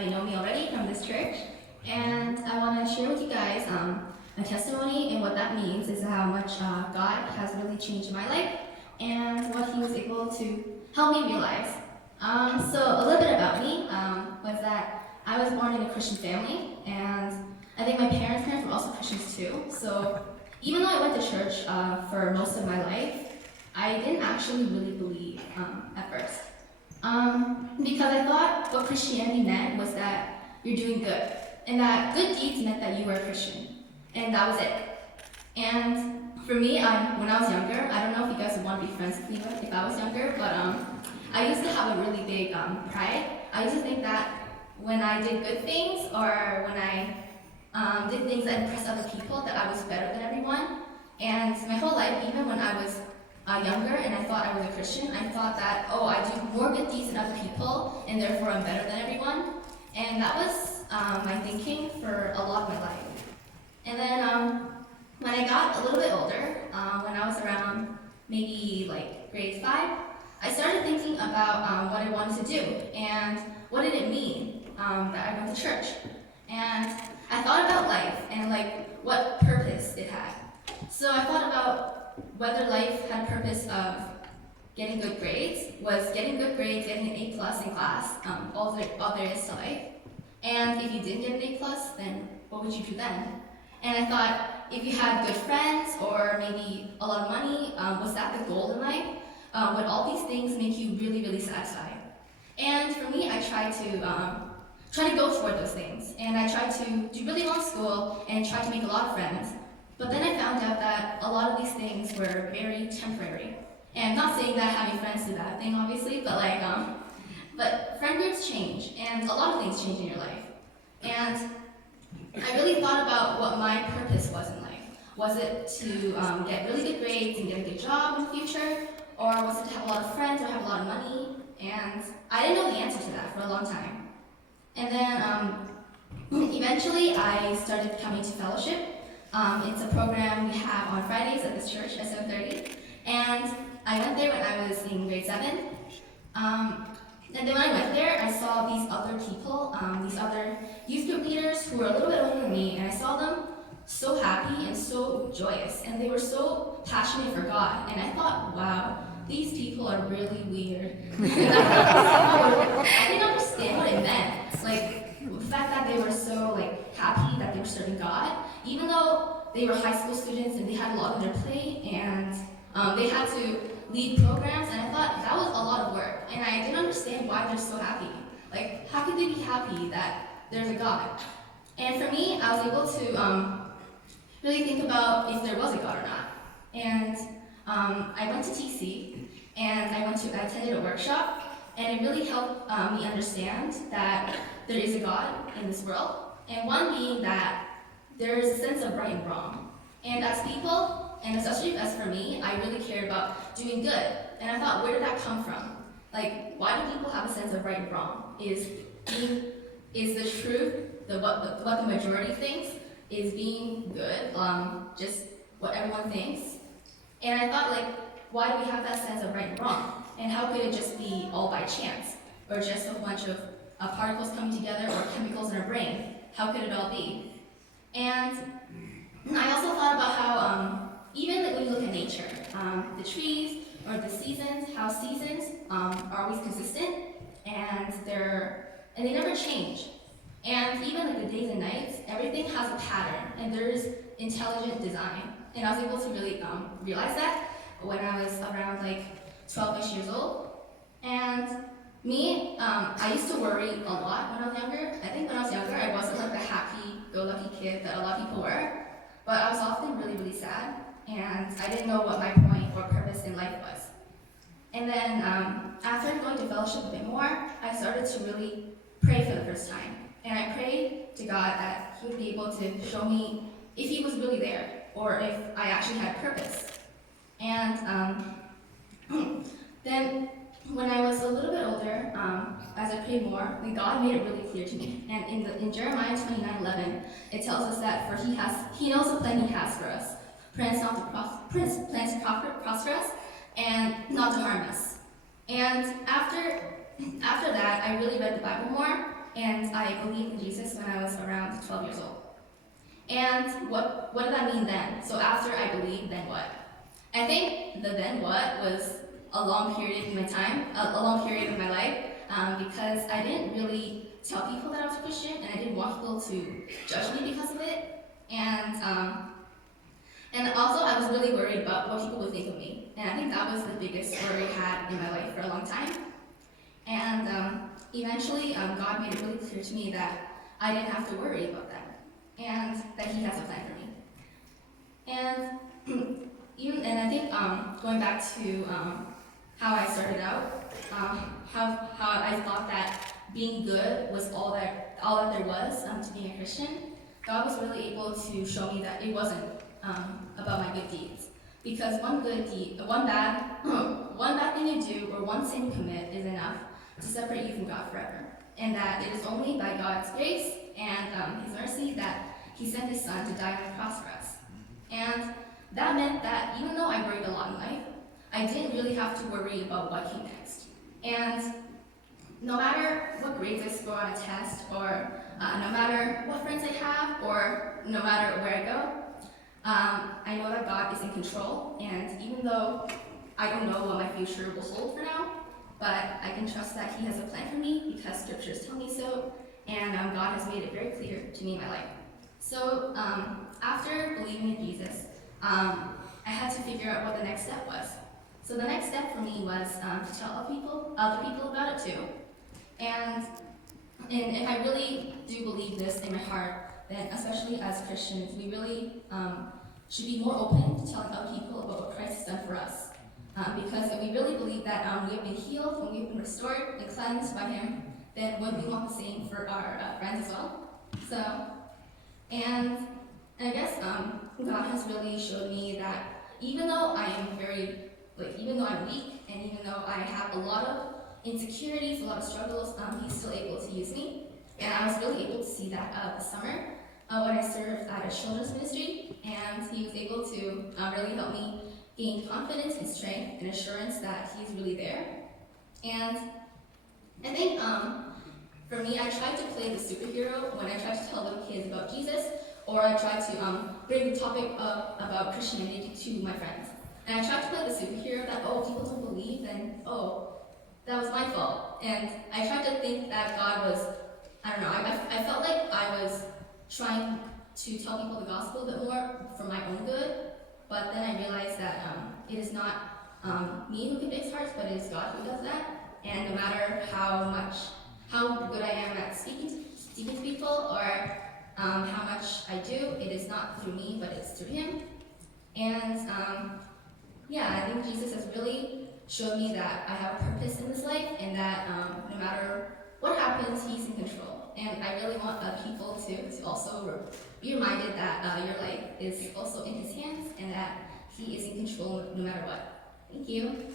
might know me already from this church. And I want to share with you guys a testimony, and what that means is how much God has really changed my life and what He was able to help me realize. So a little bit about me was that I was born in a Christian family, and I think my parents were also Christians too. So even though I went to church for most of my life, I didn't actually really believe at first. Because I thought what Christianity meant was that you're doing good, and that good deeds meant that you were a Christian, and that was it. And for me, when I was younger, I don't know if you guys would want to be friends with me if I was younger, but I used to have a really big pride. I used to think that when I did good things, or when I did things that impressed other people, that I was better than everyone. And my whole life, even when I was younger and I thought I was a Christian, I thought that, oh, I do more good deeds than other people, and therefore I'm better than everyone. And that was my thinking for a lot of my life. And then when I got a little bit older, when I was around maybe like grade 5, I started thinking about what I wanted to do, and what did it mean that I went to church. And I thought about life and like what purpose it had. So I thought about whether life had a purpose of getting good grades. Was getting good grades, getting an A+ in class, all there is to life? And if you didn't get an A+, then what would you do then? And I thought, if you had good friends or maybe a lot of money, was that the goal in life? Would all these things make you really, really satisfied? And for me, I tried to go toward those things. And I tried to do really well in school and try to make a lot of friends. But then I found out that a lot of these things were very temporary. And I'm not saying that having friends is a bad thing, obviously, but but friend groups change, and a lot of things change in your life. And I really thought about what my purpose was in life. Was it to get really good grades and get a good job in the future? Or was it to have a lot of friends or have a lot of money? And I didn't know the answer to that for a long time. And then eventually I started coming to fellowship. It's a program we have on Fridays at this church at 7:30. And I went there when I was in grade 7. And then when I went there, I saw these other people, these other youth group leaders who were a little bit older than me, and I saw them so happy and so joyous, and they were so passionate for God. And I thought, wow, these people are really weird. I didn't understand what it meant. Like, the fact that they were so happy that they were serving God, even though they were high school students and they had a lot on their plate, and they had to lead programs, and I thought that was a lot of work, and I didn't understand why they're so happy. Like, how could they be happy that there's a God? And for me, I was able to really think about if there was a God or not. And I went to TC, and I attended a workshop, and it really helped me understand that there is a God in this world, and one being that there is a sense of right and wrong. And as people, and especially as for me, I really cared about doing good. And I thought, where did that come from? Like, why do people have a sense of right and wrong? Is the truth, what the majority thinks, is being good, just what everyone thinks? And I thought, why do we have that sense of right and wrong? And how could it just be all by chance? Or just a bunch of particles coming together, or chemicals in our brain? How could it all be? And I also thought about how, even when you look at nature, the trees or the seasons, how seasons are always consistent, and they never change. And even the days and nights, everything has a pattern, and there's intelligent design. And I was able to really realize that when I was around 12ish years old. And me, I used to worry a lot when I was younger. I think when I was younger, I wasn't the happy-go-lucky kid that a lot of people were, but I was often really, really sad, and I didn't know what my point or purpose in life was. And then after going to fellowship a bit more, I started to really pray for the first time. And I prayed to God that He would be able to show me if He was really there, or if I actually had purpose. And then when I was a little bit older, as I prayed more, then God made it really clear to me. And in Jeremiah 29:11, it tells us that He knows the plan He has for us. Plans to prosper us, and not to harm us. And after that, I really read the Bible more, and I believed in Jesus when I was around 12 years old. And what did that mean then? So after I believed, then what? I think the then what was a long period in my time, a long period of my life, because I didn't really tell people that I was a Christian, and I didn't want people to judge me because of it. And also I was really worried about what people would think of me, and I think that was the biggest worry I had in my life for a long time. And eventually, God made it really clear to me that I didn't have to worry about them, and that He has a plan for me. And and I think going back to how I started out, how I thought that being good was all that there was to being a Christian. God was really able to show me that it wasn't about my good deeds, because one good deed, one bad thing you do or one sin you commit is enough to separate you from God forever, and that it is only by God's grace and His mercy that He sent His Son to die on the cross for us. And that meant that even though I worried a lot in life, I didn't really have to worry about what came next. And no matter what grades I score on a test, or no matter what friends I have, or no matter where I go, I know that God is in control. And even though I don't know what my future will hold for now, but I can trust that He has a plan for me because scriptures tell me so, and God has made it very clear to me in my life. So after believing in Jesus, I had to figure out what the next step was. So the next step for me was to tell other people about it too. And if I really do believe this in my heart, then especially as Christians, we really should be more open to telling other people about what Christ has done for us. Because if we really believe that we have been healed, when we've been restored and cleansed by Him, then wouldn't we want the same for our friends as well? So, and I guess God has really showed me that even though I am even though I'm weak, and even though I have a lot of insecurities, a lot of struggles, He's still able to use me. And I was really able to see that this summer when I served at a children's ministry, and He was able to really help me gain confidence and strength and assurance that He's really there. And I think for me, I tried to play the superhero when I tried to tell little kids about Jesus, or I tried to bring the topic up about Christianity to my friends. And I tried to play the superhero that, oh, people don't believe, then, oh, that was my fault. And I tried to think that God was, I don't know, I felt like I was trying to tell people the gospel a bit more for my own good, but then I realized that it is not me who convicts hearts, but it is God who does that. And no matter how good I am at speaking to people, or how much I do, it is not through me, but it's through Him. And I think Jesus has really showed me that I have a purpose in this life, and that no matter what happens, He's in control. And I really want people to also be reminded that your life is also in His hands, and that He is in control no matter what. Thank you.